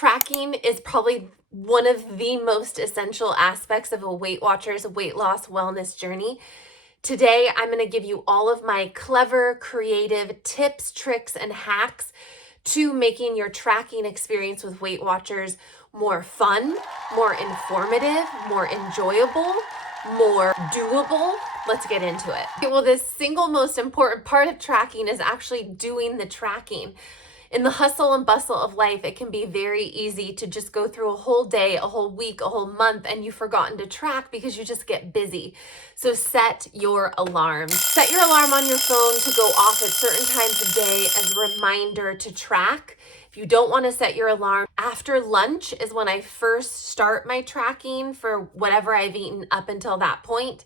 Tracking is probably one of the most essential aspects of a Weight Watchers weight loss wellness journey. Today, I'm going to give you all of my clever, creative tips, tricks, and hacks to making your tracking experience with Weight Watchers more fun, more informative, more enjoyable, more doable. Let's get into it. Okay, well, the single most important part of tracking is actually doing the tracking. In the hustle and bustle of life, it can be very easy to just go through a whole day, a whole week, a whole month, and you've forgotten to track because you just get busy. So set your alarm. Set your alarm on your phone to go off at certain times of day as a reminder to track. If you don't want to set your alarm, after lunch is when I first start my tracking for whatever I've eaten up until that point.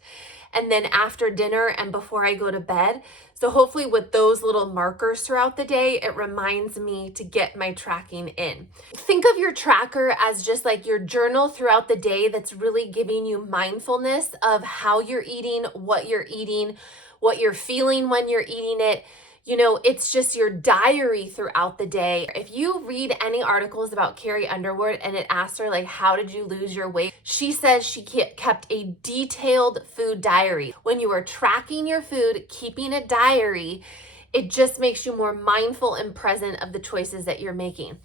And then after dinner and before I go to bed. So hopefully with those little markers throughout the day, it reminds me to get my tracking in. Think of your tracker as just like your journal throughout the day that's really giving you mindfulness of how you're eating, what you're feeling when you're eating it. You know, it's just your diary throughout the day. If you read any articles about Carrie Underwood and it asks her, like, how did you lose your weight? She says she kept a detailed food diary. When you are tracking your food, keeping a diary, it just makes you more mindful and present of the choices that you're making.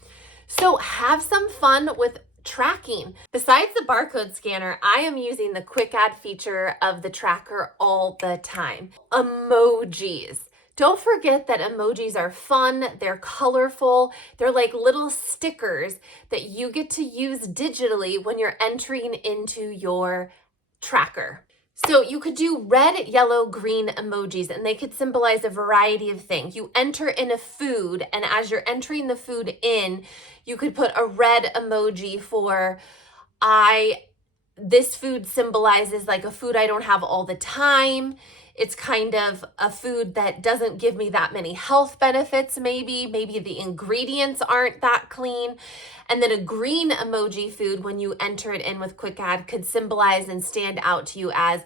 So have some fun with tracking. Besides the barcode scanner, I am using the quick add feature of the tracker all the time. Emojis. Don't forget that emojis are fun, they're colorful, they're like little stickers that you get to use digitally when you're entering into your tracker. So you could do red, yellow, green emojis, and they could symbolize a variety of things. You enter in a food, and as you're entering the food in, you could put a red emoji for this food symbolizes like a food I don't have all the time. It's kind of a food that doesn't give me that many health benefits, maybe the ingredients aren't that clean. And then a green emoji food, when you enter it in with quick add, could symbolize and stand out to you as,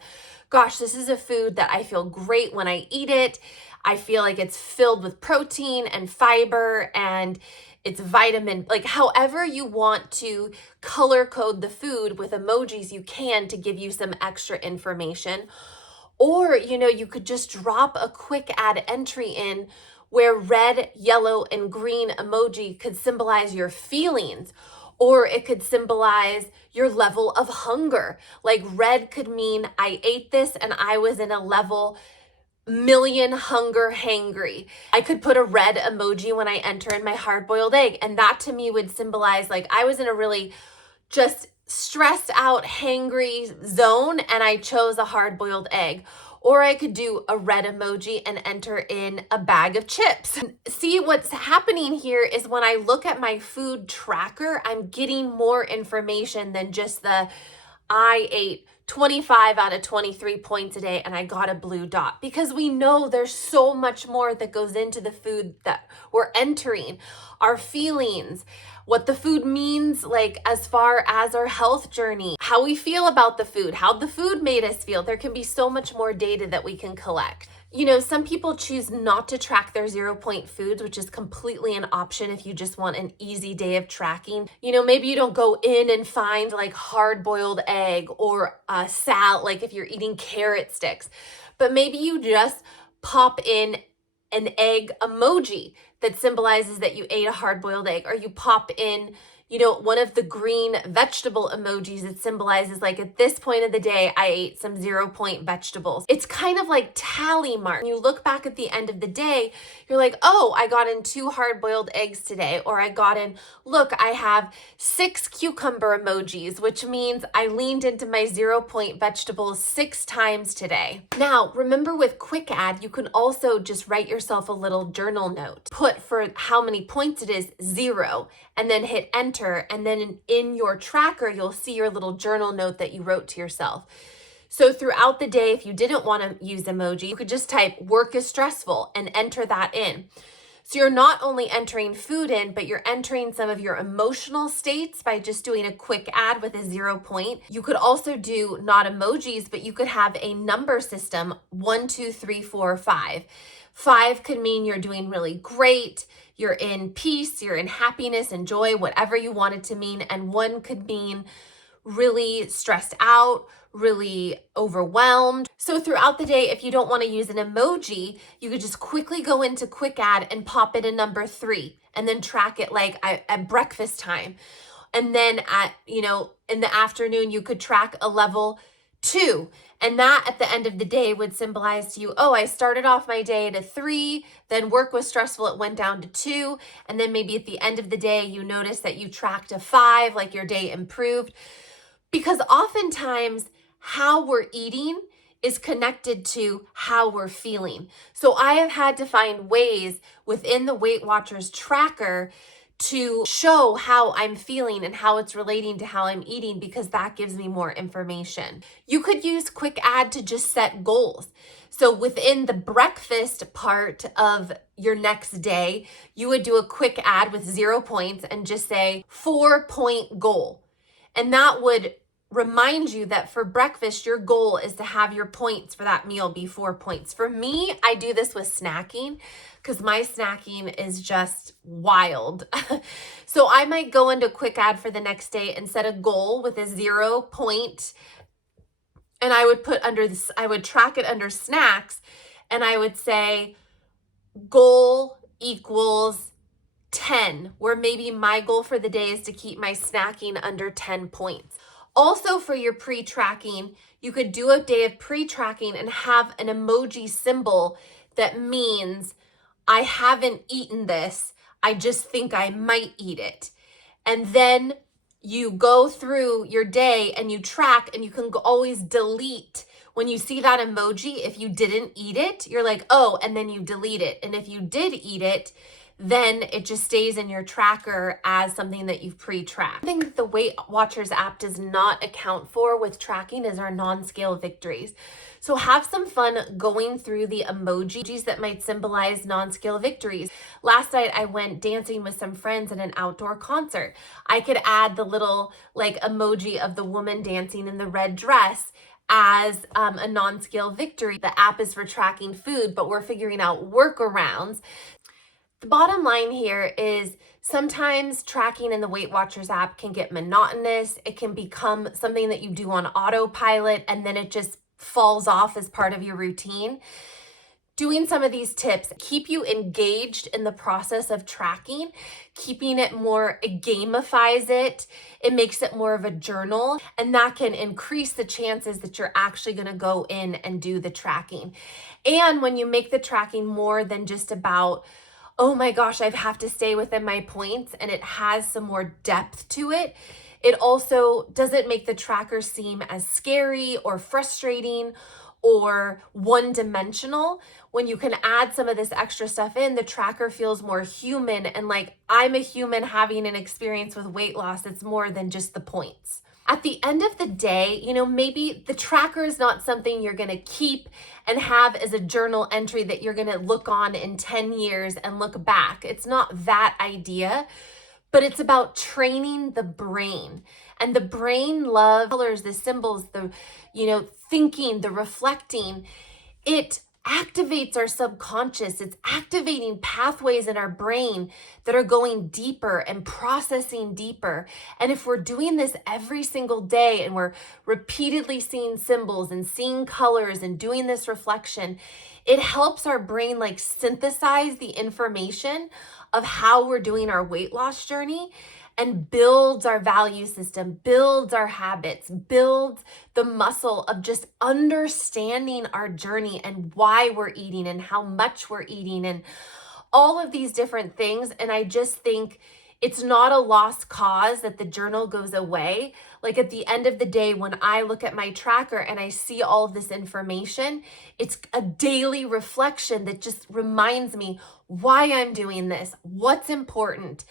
gosh, this is a food that I feel great when I eat it. I feel like it's filled with protein and fiber and it's vitamin, like however you want to color code the food with emojis, you can to give you some extra information. Or, you could just drop a quick add entry in where red, yellow, and green emoji could symbolize your feelings, or it could symbolize your level of hunger. Like red could mean I ate this and I was in a level million hunger hangry. I could put a red emoji when I enter in my hard-boiled egg, and that to me would symbolize like I was in a really just stressed out, hangry zone and I chose a hard-boiled egg. Or I could do a red emoji and enter in a bag of chips. See, what's happening here is when I look at my food tracker, I'm getting more information than just I ate 25 out of 23 points a day and I got a blue dot, because we know there's so much more that goes into the food that we're entering. Our feelings, what the food means, like as far as our health journey, how we feel about the food, how the food made us feel. There can be so much more data that we can collect. Some people choose not to track their 0-point foods, which is completely an option if you just want an easy day of tracking. Maybe you don't go in and find like hard-boiled egg or a salad, like if you're eating carrot sticks, but maybe you just pop in an egg emoji that symbolizes that you ate a hard-boiled egg, or you pop in one of the green vegetable emojis that symbolizes like at this point of the day, I ate some 0-point vegetables. It's kind of like tally mark. You look back at the end of the day, you're like, oh, I got in 2 hard-boiled eggs today, or I got in, look, I have 6 cucumber emojis, which means I leaned into my 0-point vegetables 6 times today. Now, remember with quick add, you can also just write yourself a little journal note. Put for how many points it is 0, and then hit enter. And then in your tracker, you'll see your little journal note that you wrote to yourself. So throughout the day, if you didn't want to use emoji, you could just type work is stressful and enter that in. So you're not only entering food in, but you're entering some of your emotional states by just doing a quick add with a 0 point. You could also do not emojis, but you could have a number system, 1, 2, 3, 4, 5. 5 could mean you're doing really great, you're in peace, you're in happiness and joy, whatever you want it to mean. And 1 could mean really stressed out, really overwhelmed. So throughout the day, if you don't want to use an emoji, you could just quickly go into quick add and pop it a number 3 and then track it like at breakfast time. And then in the afternoon, you could track a level 2. And that at the end of the day would symbolize to you, oh, I started off my day at a 3, then work was stressful, it went down to 2. And then maybe at the end of the day, you notice that you tracked a 5, like your day improved. Because oftentimes how we're eating is connected to how we're feeling. So I have had to find ways within the Weight Watchers tracker to show how I'm feeling and how it's relating to how I'm eating, because that gives me more information. You could use quick add to just set goals. So within the breakfast part of your next day, you would do a quick add with 0 points and just say 4-point goal. And that would remind you that for breakfast, your goal is to have your points for that meal be 4 points. For me, I do this with snacking because my snacking is just wild. So I might go into quick add for the next day and set a goal with a 0 point. And I would put under this, I would track it under snacks, and I would say goal equals 10, where maybe my goal for the day is to keep my snacking under 10 points. Also, for your pre-tracking, you could do a day of pre-tracking and have an emoji symbol that means I haven't eaten this, I just think I might eat it. And then you go through your day and you track, and you can always delete when you see that emoji. If you didn't eat it, you're like, oh, and then you delete it. And if you did eat it, then it just stays in your tracker as something that you've pre-tracked. Something that the Weight Watchers app does not account for with tracking is our non-scale victories. So have some fun going through the emojis that might symbolize non-scale victories. Last night I went dancing with some friends at an outdoor concert. I could add the little like emoji of the woman dancing in the red dress as a non-scale victory. The app is for tracking food, but we're figuring out workarounds. The bottom line here is sometimes tracking in the Weight Watchers app can get monotonous. It can become something that you do on autopilot, and then it just falls off as part of your routine. Doing some of these tips keep you engaged in the process of tracking, keeping it more, it gamifies it, it makes it more of a journal, and that can increase the chances that you're actually going to go in and do the tracking. And when you make the tracking more than just about, oh my gosh, I have to stay within my points, and it has some more depth to it, it also doesn't make the tracker seem as scary or frustrating or one-dimensional. When you can add some of this extra stuff in, the tracker feels more human, and like I'm a human having an experience with weight loss. It's more than just the points. At the end of the day, maybe the tracker is not something you're going to keep and have as a journal entry that you're going to look on in 10 years and look back. It's not that idea, but it's about training the brain. And the brain loves colors, the symbols, the, thinking, the reflecting. It activates our subconscious. It's activating pathways in our brain that are going deeper and processing deeper. And if we're doing this every single day and we're repeatedly seeing symbols and seeing colors and doing this reflection, it helps our brain like synthesize the information of how we're doing our weight loss journey, and builds our value system, builds our habits, builds the muscle of just understanding our journey and why we're eating and how much we're eating and all of these different things. And I just think it's not a lost cause that the journal goes away. Like at the end of the day, when I look at my tracker and I see all of this information, it's a daily reflection that just reminds me why I'm doing this, what's important.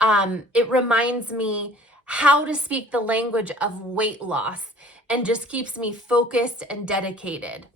It reminds me how to speak the language of weight loss, and just keeps me focused and dedicated.